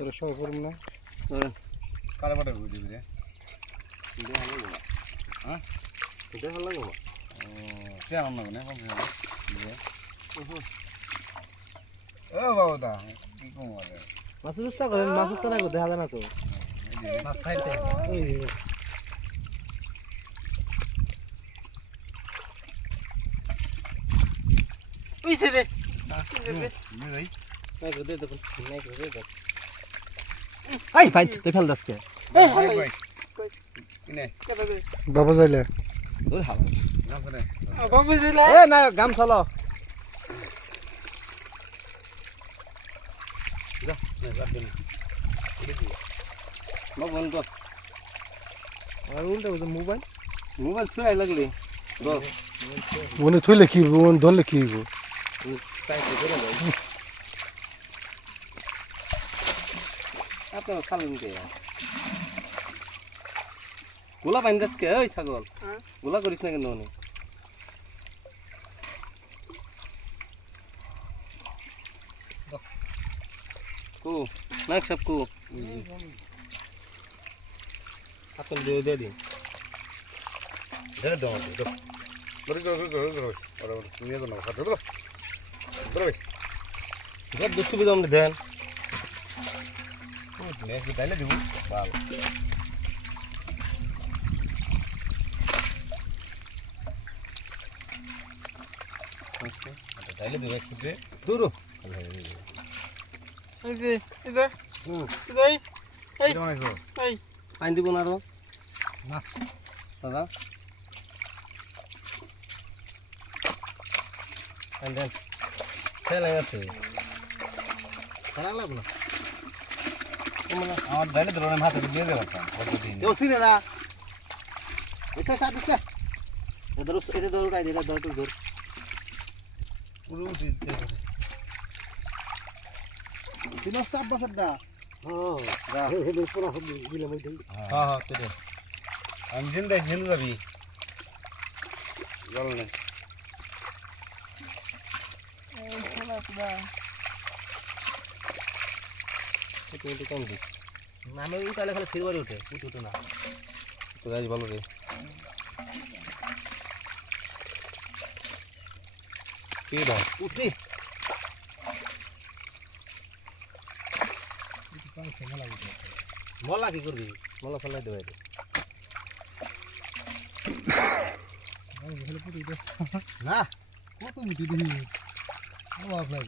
তোরা সবাই করুন না কারে পাটা ঘুরে দিবি রে হ্যাঁ ভালো লাগবো ও চেয়ার না কোনে ও বাবা দা কি কম আরে মাছ উৎসাহ করেন মাছ উৎসাহ না দেখা যায় না তো মাছ খাইতে উইছে রে ভাই নাই করে দে নাই করে দে আই ভাই তুই ফেল দাসকে ভাই কিনে বাবা যাইলে দূর হালা না করে বাবা যাইলে এ না গাম চলো যা না বাদ দে না বন্ধ আর উল্টা ওই মোবাইল মোবাইল ছুঁই লাগলি গো মনে থইলে কি মন ধরলে কি গো তাই তো করে ভাই আপনি খালেন কে গোলা বাইন দাসকে ওই ছাগল গোলা করিস না কেন উনি কো নাক সব কো আপনি দে দিন দাও দাও ধরে ওরা নিয়ে যাও না হাতে ধরো ধরো গদ দুশো বিদম দেন নেক্সট ডাইলে দিব ভালো আচ্ছা ডাইলে দিব একটু দূর এই যে এটা এই এই এই পানি দিব না আরো না দাদা and then তেল আছে খারাপ লাগলো না আমার ডাইলে ধরে আমি হাতে দিয়ে দেব কতদিন দোসিরে না এসে সাথে এটা ধর উঠাই দে এটা ধর ধর পুরো দিতে হবে দিনস কাপ বসডা যা হে পুরো সব দিলে মই দেই হ্যাঁ হ্যাঁ তেরে আমি জিন্দা যাবি জল নে একটু কম দিই আমি উঠালে খালি ফিরবারে উঠে উঠে না তো গাছ ভালো রে কি ভাই উঠি মলা কি করবি মলা ফেলাই দেবে না কত মুটি দিবি ও আপনার